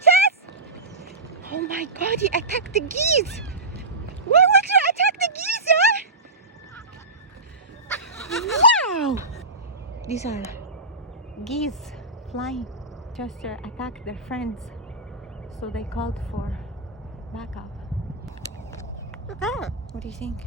Chess! Oh my God, he attacked the geese. Why would you attack the geese, yeah? Wow! These are geese flying. Chester attacked their friends, so they called for backup. What do you think?